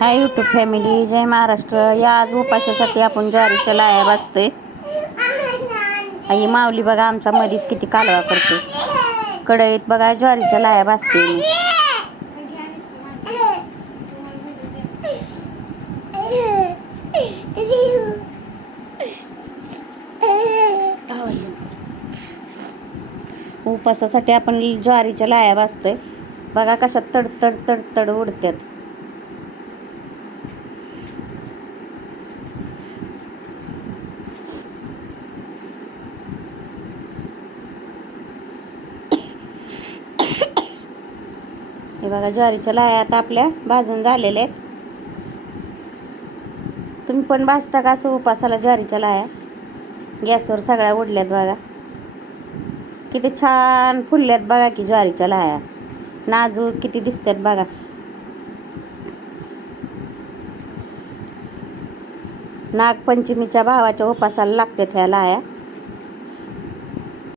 Hi YouTube family, जय महाराष्ट्र. या आज उपाशासाठी आपण ज्वारीच्या लाया भाजतोय. आई माऊली बघा आमचा मधीच किती कालवा करतो. कढईत बघा ज्वारीच्या लाया भाजते मी. उपासासाठी आपण ज्वारीच्या लाया भाजतोय. बघा कशा तडतड तडतड उडतात. हे बघा ज्वारीच्या लाया आता आपल्या भाजून झालेल्या आहेत. तुम्ही पण भाजता का असं उपासाला ज्वारीच्या लाया? गॅसवर सगळ्या उडल्यात बघा. किती छान फुलल्यात बघा की ज्वारीच्या लाया. नाजूक किती दिसतात बघा. नागपंचमीच्या भावाच्या उपासाला लागतात ह्या लाया.